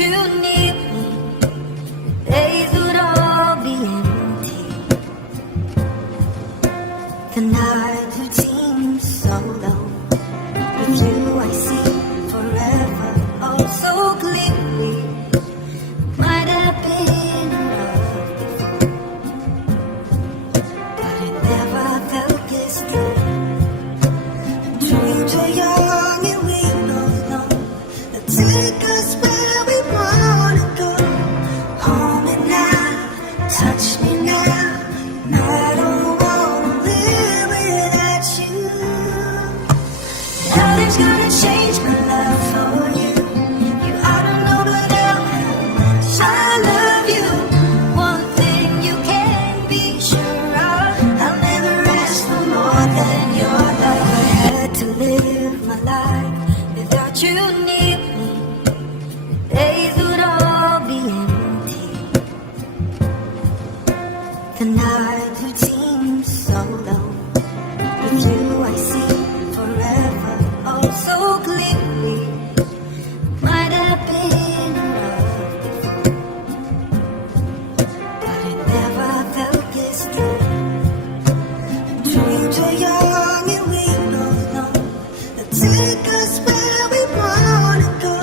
you need me, days would all be empty. The night would seem so low. With you I see forever, oh so clearly. Might have been in love before, but it never felt this true. Dreams were young and we both know that take us where we wanna go. Hold me now, touch me now, and I don't wanna live without you. Nothing's gonna change my love for you. You ought to know by now how much I love you. One thing you can be sure of, I'll never ask for more than your love. I had to live my life without you near me. Days would all be empty. The night would seem so low. With you I see forever, oh so clearly. Might have been in love before, but it never felt this true. Dreams were young and we both know that take us where we wanna go.